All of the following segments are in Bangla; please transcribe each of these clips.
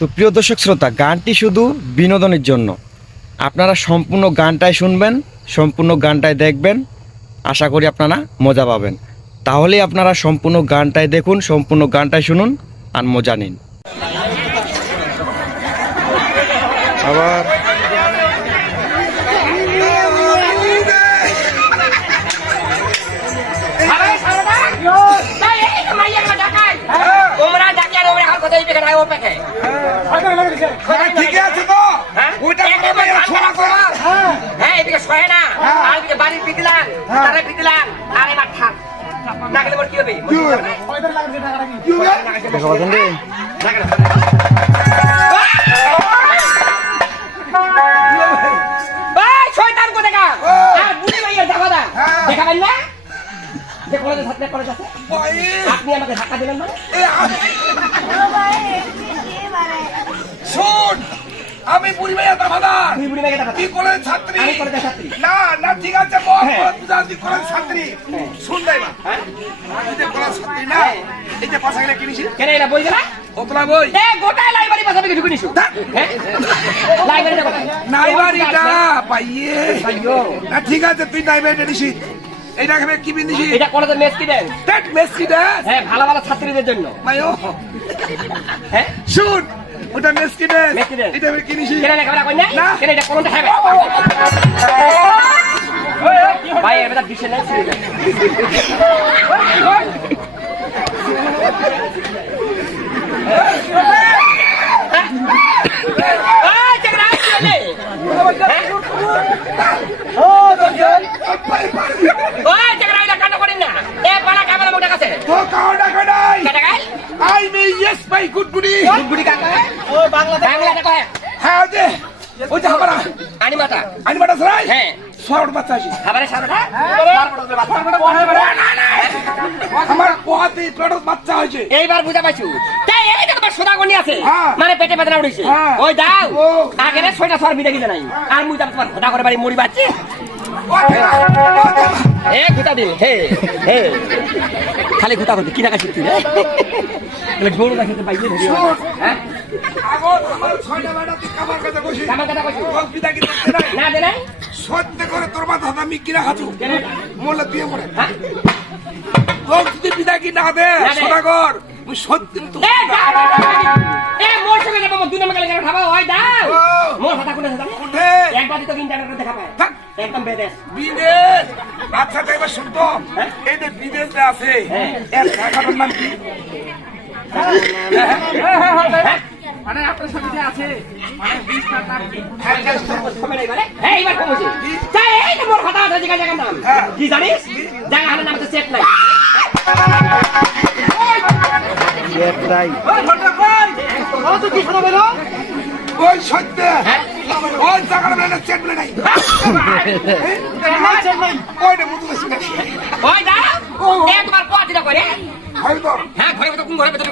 তো প্রিয় দর্শক শ্রোতা, গানটি শুধু বিনোদনের জন্য। আপনারা সম্পূর্ণ গানটাই শুনবেন, সম্পূর্ণ গানটাই দেখবেন, আশা করি আপনারা মজা পাবেন। তাহলেই আপনারা সম্পূর্ণ গানটাই দেখুন, সম্পূর্ণ গানটাই শুনুন আর মজা নিন। আবার ঠিক আছে তো। হ্যাঁ? ওইটা একেবারে ছোড়া করা। হ্যাঁ। এদিকে সহে না। আর এদিকে বাড়ির পিতিলাম তারা পিতিলাম আর এবার না গেলে কি হবে? কি হবে? যে কলেজে ছাত্রে কলেজ আছে? আপনি আমাকে ধাক্কা দিলেন মানে? শোন আমি বুড়ি দামাদার তুই বুড়ি দেখা কি কলেজ ছাত্রী। আমি কলেজের ছাত্রী। না না ঠিক আছে বল হ্যাঁ। বুঝা তুই কলেজ ছাত্রী। শুন দাই মা। হ্যাঁ। তুই যে কলেজ ছাত্রী না এই যে পাশা গেলে কিনিস? কেন এটা বই ওতলা বই। এ গোটাই লাইব্রেরি পাশাপাশি ঢুকে নিছো হ্যাঁ? লাইব্রেরিটা কোথায়? নাইবারিটা পাইয়ে। না ঠিক আছে তুই নাইবারিটা নিছি এইটা খাবে কি বিন্দিছি এটা কলেজের মেস কি দেন টেট মেসকিটা হ্যাঁ ভালো ভালো ছাত্রীদের জন্য মায়ো হ্যাঁ শুন ওটা মেসকিটা মেসকিডেস। এটা আমি কিনিছি কেন লেখাপড়া কই না না। কেন এটা কোনটা খাবে ভাই এর বেটা দিশে নাই যায়। এই, চেংড়া, কি হলে? হ্যাঁ? করেন না। এ, পালা। তো কেটে গেল? আই মে ইয়েস বাই গুড গুডি গুড়ি কাকা। বাংলাতে কয়, হ্যাঁ দে ওই যে আনি মাতা। আনি বাটা সরাই হ্যাঁ। সরট বাচ্চা আছে খাবারের সামনেটা? আমার পেটত বাচ্চা হয়েছে এইবার বুঝা পাইছু তাই এই গনি আছে। হ্যাঁ। মানে পেটে বেদনা উঠেছে। হ্যাঁ। ওই দাও। ও। আগে রে ছয়টা সর বিদে গিয়ে নাই। আর মুই তোমার খোদা করে বাড়ি মুড়ি বাচ্চি। এ ঘুতা দিন হে হে। খালি ঘুতা করতে কি টাকা শিখছি রে তাহলে গরু দেখাতে পাইছে ধরি হ্যাঁ। ছয়টা কামার কাছে কামার কথা পিতা কি না দে নাই? সত্য করে তোর মাথা আমি কিনা কেন? মোলে দিয়ে পড়ে। হ্যাঁ? তোর কি না দে না দে। সদাগর মুই সত্যি তো উঠে তো ইন্টারনেটে দেখা পায় একদম বেদেশ বিদেশ আচ্ছা এবার শুনতো হ্যাঁ? এই যে বিদেশ আছে হ্যাঁ। এর নাম কি মানে আপনার সাথে যে আছে মানে বিশটা নাম কি নেই এইবার কমেছে এই তো মোর কথা আছে জায়গা জায়গার নাম হ্যাঁ। কি জানিস নাম তো নাই একটাই ওই হ্যাঁ? বলে নাই। ওইটা মুখ বেশি নাই ওই দা এ তোমার পোয়াতিটা করে হয় তো। হ্যাঁ ঘরে ভিতরে কোন ভিতরে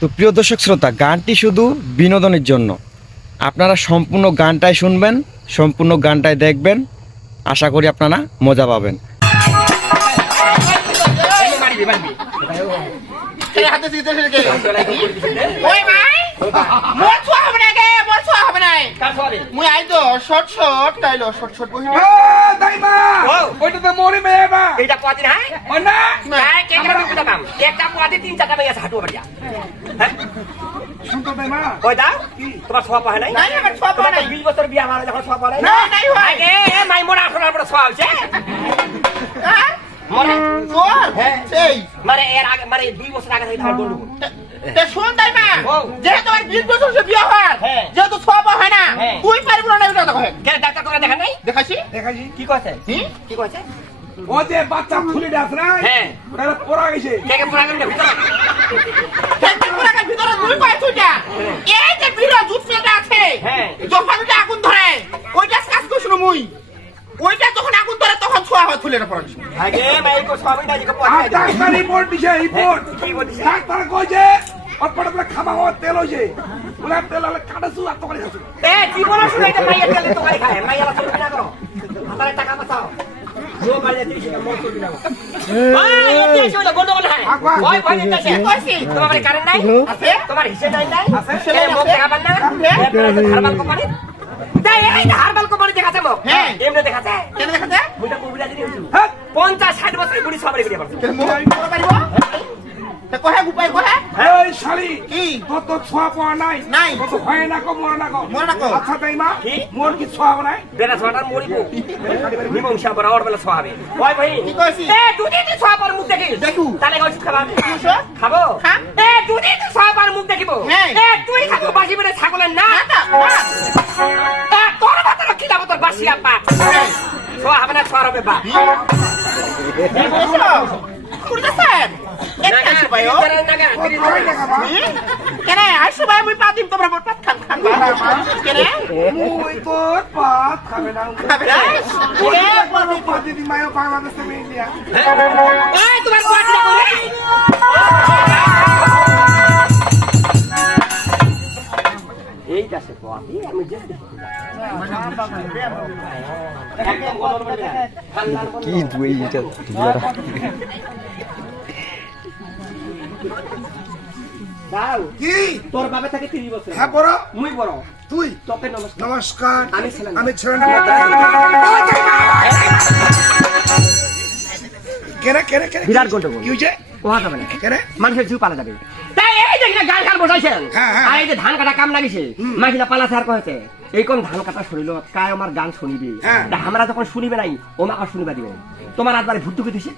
তো প্রিয় দর্শক শ্রোতা গানটি শুধু বিনোদনের জন্য। আপনারা সম্পূর্ণ গানটাই শুনবেন সম্পূর্ণ গানটাই দেখবেন। আশা করি আপনারা মজা পাবেন। মুই আই তো শর্ট শর্ট কাইলো শর্ট শর্ট বহি দাইমা ওইটা তো মরি মেয়ে বা। এইটা পোয়াতি না না। হ্যাঁ কে কে রকম একটা তিন মেয়ে হাঁটু বাড়িয়া। হ্যাঁ? শুনতো দাইমা ওই দাও? তোমার সোয়া পাহে নাই? নাই আমার ছোয়া পায় তো বিশ বছর বিয়া আমার যখন সোয়া পাহে না নাই হয়। আগে মাই মোনা আপনার সোয়া হয়েছে। হ্যাঁ। মনে? হ্যাঁ। সেই। মানে এর আগে মানে দুই বছর আগে থেকে আমার তে শুন তাই মা। যেহেতু তোমার বিশ বছর সে বিয়া হয় হ্যাঁ। যেহেতু পাওয়া হয় না হ্যাঁ। তুই পারবি না এটা দেখো। কেন ডাক্তার তোকে দেখা নাই? দেখাছি দেখাছি কি কইছে? কি? কইছে? ও যে বাচ্চা ফুলি ডাস না? হ্যাঁ। পড়া গেছে। কে ভিতরে। পুরাকার ভিতরে দুই পায় ছুটা এই যে বিরা জুটটা আছে হ্যাঁ। যখন ওটা আগুন ধরে ওইটা কাজ করছিল মুই ওইটা যখন আগুন ধরে তখন ছোয়া হয় ফুলের পড়া আগে মাই কো সবই নাই কো আর ডাক্তার রিপোর্ট দিছে রিপোর্ট কি বলছে? ডাক্তার কইছে অটপটে বলে খাবা হওয়ার তেল হয়েছে বলে তেল হলে কাটাছু আর তরকারি খাচ্ছু এ জীবনে শুনে এটা মাইয়ের তেলে তো খায়। মাইয়া বাসা না করো। হাতারে টাকা বাঁচাও পঞ্চাশ ষাট বছরের বুড়ি কহে এই শালি কি? তোর তো ছোঁয়া পাওয়া নাই নাই। তোর তো হয় না কো মরে না কো মরে না কো। আচ্ছা তাই মা কি? মোর কি ছোঁয়া হব নাই বেলা ছটার মরিব মীমাংসা বড় ওর বেলা ছহাবে ওই ভাই কি কইছি? এ দুদিন তুই ছহাবার মুখ দেখি দেখু। তাহলে ওষুধ খাবা? খাব। এ দুদিন তুই ছহাবার মুখ দেখিব হ্যাঁ। এ তুই খাব বাসি বেড়ে ছাগলের না না, না। এ তোর মাথার কি যাব তোর বাসি আপা ছোয়া হবে না ছোয়ার হবে বা কেন আসো ভাই মুই পাতিম তোমরা মোট পাত খান খান কেন? মুই তোর পাত খাবে না খাবে না? ওরে পাত পাত দিদি মায়ো বাংলাদেশ থেকে ইন্ডিয়া এই তোমার করে সে কোয়াটি আমি যে একদম গলর মধ্যে কি দুই এটা। দাও। কি? তোর বাবে থাকে তিরিশ বছর। হ্যাঁ বড় মুই বড় তুই? তোকে নমস্কার। নমস্কার। আমি ছিলাম। আমি ছিলাম কেরে কেরে কেরে বিরাট গন্ডগোল। কি হয়েছে? কোয়া যাবে না। কেরে মানুষের জিউ পালা যাবে। তাই এই বসাইছেন হ্যাঁ, হ্যাঁ। আর এই যে ধান কাটা কাম লাগিছে মাখিলা পালা ধান কাটা কায় আমার গান শুনিবি? হ্যাঁ। আমরা যখন শুনিবে নাই ও মাকে শুনিবা দিবে। তোমার আদবারে ভূত দিছে।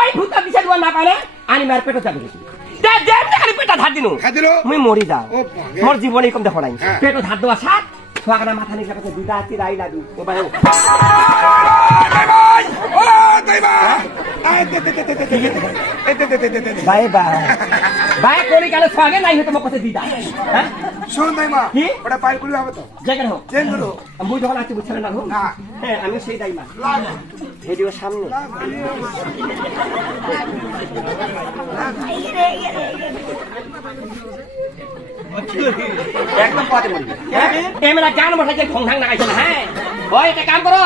ওই ভূতটা দিছে দিবা না পারে আনি মার পেটে যাবে পেটা ধার দিনু। মুই মরি যাও। মোর জীবনে কম দেখো নাই। পেটো ধার দেওয়া সাত ছোয়াকানা মাথা নিয়ে কাছে দুটা আতি রাই লাগু ও ভাই ও তে বাই বাই। বাই কোলি কালে ছোয়াগে নাই হতো মোক কাছে দিদা হ্যাঁ শোন তাই মা? ওটা পাই করি হবে তো। যেখানে হোক। চেনগুলো মুই যখন আছি বুঝছিলেন না গো? না। হ্যাঁ আমি সেই দাইমা। লাগ। ভিডিও সামনে। একদম পথে বলবি ক্যামেরা গান বসাইছে ঢং ঢাং লাগাইছে না হ্যাঁ? ওই একটা কাম করো।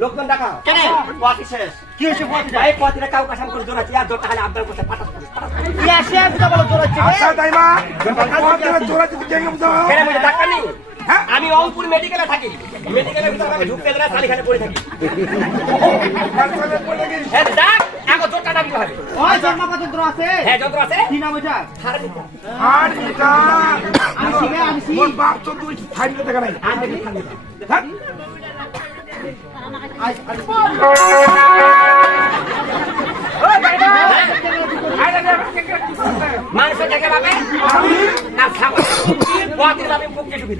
লোকজন ডাকা কেন? পথি শেষ। কি হয়েছে পথি এই পথিটা কাউ কাসাম করে জোড়াচ্ছি আর জোরটা খালি আবদার করছে পাঠাস আচ্ছা তাই মা তোরা তোরা যদি কেন বুঝাও কেন বুঝে ডাক্তার নেই? হ্যাঁ? আমি অঙ্কুর মেডিকেলে থাকি। মেডিকেলের ভিতরে আমাকে ঢুকতে দেয় না তালি খানে পড়ে থাকি। হ্যাঁ ডাক আগো জোরটা ডাকি হবে। ওই জন্মগত যন্ত্র আছে? হ্যাঁ যন্ত্র আছে। কি নাম ওইটা হারে দিতে আর এটা আনছি গে আনছি মোর বাপ তো তুই ফাইল দেখা নাই। আর দেখি হ্যাঁ? মাংস দেখে পাবে না খাব পথির পাবে মুখে ঢুকে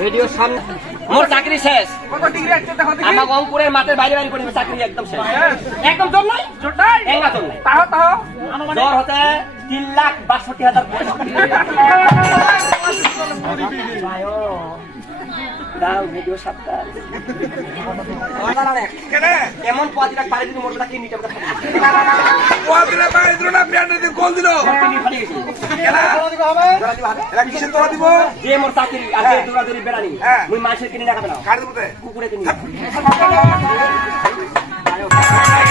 রেডিও সামনে। মোর চাকরি শেষ। আমার অঙ্কুরের মাঠের বাইরে বাইরে করে চাকরি একদম শেষ। একদম জোর নাই? জোর নাই? জ্বর হতে তিন লাখ বাষট্টি হাজার এমন পথিরা পারে যদি মোটরটা কিনে নিতে পারে ও দিলে না প্যান্টে দিয়ে গোল দিল? কেন?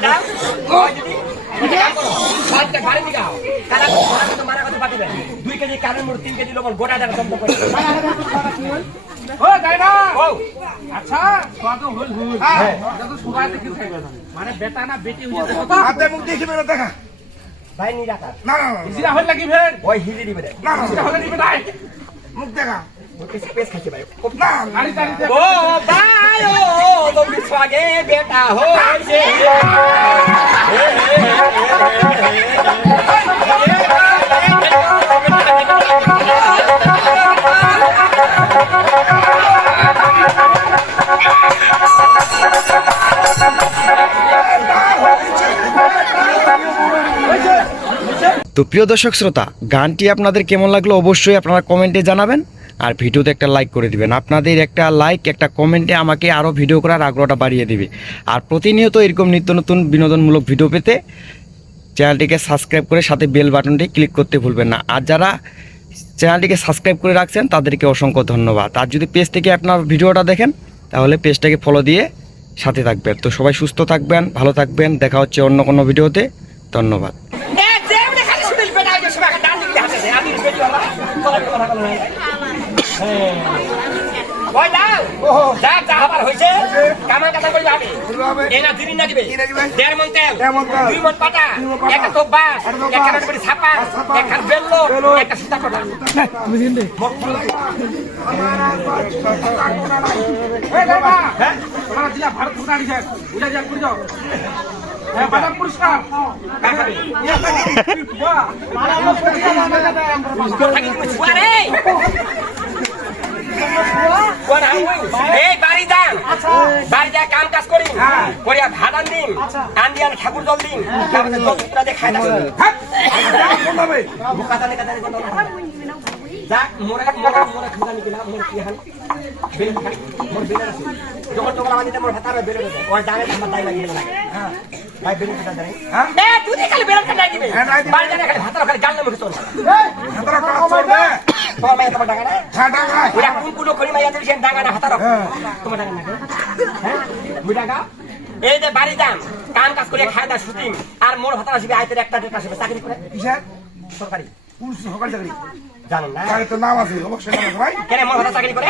না দুই কেজি কারেন্ট মোড় তিন কেজি লবণ গোটা করে আচ্ছা মানে বেটা না বেটি হইছে হাতে মুখ দেখি দেখা ভাই নি রাখা না না না হল লাগি ফের ওই হিলি দিবে রে না না জিরা হল দিবে নাই মুখ দেখা স্পেস খাইছে ভাই না গাড়ি গাড়ি ও ভাই ও তুমি স্বাগে বেটা হইছে তো প্রিয় দর্শক শ্রোতা, গানটি আপনাদের কেমন লাগল অবশ্যই আপনারা কমেন্টে জানাবেন আর ভিডিওতে একটা লাইক করে দিবেন। আপনাদের একটা লাইক একটা কমেন্টে আমাকে আরও ভিডিও করার আগ্রহটা বাড়িয়ে দিবে। আর প্রতিনিয়ত এরকম নিত্য নতুন বিনোদনমূলক ভিডিও পেতে চ্যানেলটিকে সাবস্ক্রাইব করে সাথে বেল বাটনটি ক্লিক করতে ভুলবেন না। আর যারা চ্যানেলটিকে সাবস্ক্রাইব করে রাখছেন, তাদেরকে অসংখ্য ধন্যবাদ। আর যদি পেজ থেকে আপনার ভিডিওটা দেখেন, তাহলে পেজটাকে ফলো দিয়ে সাথে থাকবেন। তো সবাই সুস্থ থাকবেন, ভালো থাকবেন। দেখা হচ্ছে অন্য কোনো ভিডিওতে ধন্যবাদ এ যেমনি খালি শুনিল বেটা ওই যে সবাই ডান দিকে হাতে দেয় আমি বেটি ওরা হবার হয়েছে কামা কাটা করি হবে এ না না দিবে? দেড় মন তেল। দুই মন পাটা। একটা তোবা একটা একটা করে ছাপা একটা বেল্লো। একটা সুতা কটা জিলা ভারত ফুটা দিছে, উঠে যাও। হ্যাঁ, কাম কাজ করি। করিয়া ভাড়ান দিন আন্দিয়ান ঠাকুর জল দিন তারপরে জল সুতরা খাই থাকুন যা, কোন হবে? কাতানে কাতানে কোন যাক মোরে মোরে মোরে খানি কিনা মোর কি হাল? বেল মোর বেল আছে। যখন তখন আমাদের মোর ভাতারে বেল ওই জানে আমার দাই লাগিয়ে লাগে হ্যাঁ ভাই খাতা দেয় হ্যাঁ? এ তুই খালি বেল খাতা দিবে হ্যাঁ, নাই দিবে। বাড়ি জানে খালি ভাতারে খালি গাল মুখে চল এই, হাতরা কাজ চলবে। তোমার মায়ের তোমার ডাঙা না হ্যাঁ, ডাঙা। ওরা কোন কোন করি মাইয়া দিছেন ডাঙা না ভাতারে। তোমার ডাঙা না হ্যাঁ মুই ডাঙা এই যে বাড়ি যান কাম কাজ করে খায় দা শুটিং আর মোর ভাতার আসবে আইতের একটা ডেট আসবে চাকরি করে কিসের? সরকারি কোন সরকারি চাকরি? জানেন না তো নাম আছে, অবশ্যই নাম আছে, ভাই। কেন মোর ভাতা চাকরি করে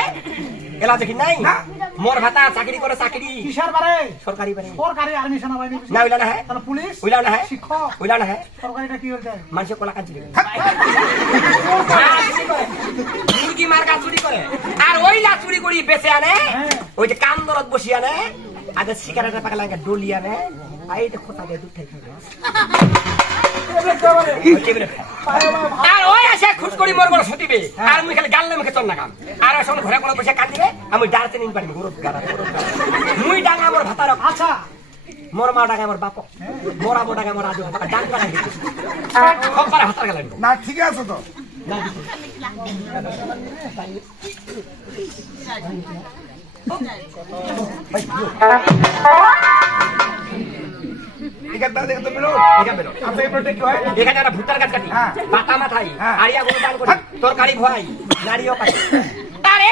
এলা দেখি নাই না। মোর ভাতা চাকরি করে চাকরি। কিসের বারে? সরকারি বারে। সরকারি আর্মি সেনাবাহিনী না উইলা না হ্যাঁ তাহলে পুলিশ? উইলা না হ্যাঁ শিক্ষক? উইলা না হ্যাঁ সরকারিটা কি হয়েছে মানুষের কলা কাজ চুরি করে। মুরগি মার গা চুরি করে। আর ওই লা চুরি করি বেঁচে আনে। ওই যে কান দরদ বসি আনে। আগে শিকারটা পাকা লাগে ডলি আনে। যে খোতা দিয়ে দুধ খাই। আর ওই আসে খুশ করি মোর বড় সতিবে আর মুই খালি গাল্লে মুখে চল না কাম আর সঙ্গে ঘরে কোনো বসে কান্দিবে আমি ডালতে নিন পারি গরু গাড়া। মুই ডাঙ্গা মোর ভাতার আচ্ছা। মোর মা ডাঙ্গা মোর বাপ মোর আবো ডাঙ্গা মোর আজু ডাঙ্গা ডাঙ্গা সব পারে হাতার গেলেন না, ঠিক আছে তো। এখান থেকে দেখে তো বেরো। এখানে বেরো। আচ্ছা, এই প্রোডাক্ট হয়? এখানে একটা ভুট্টার গাছ কাটি পাতা বাটা মাথায় হ্যাঁ। আরিয়া গুলো দান করি তরকারি ভয় নারীও কাটি আরে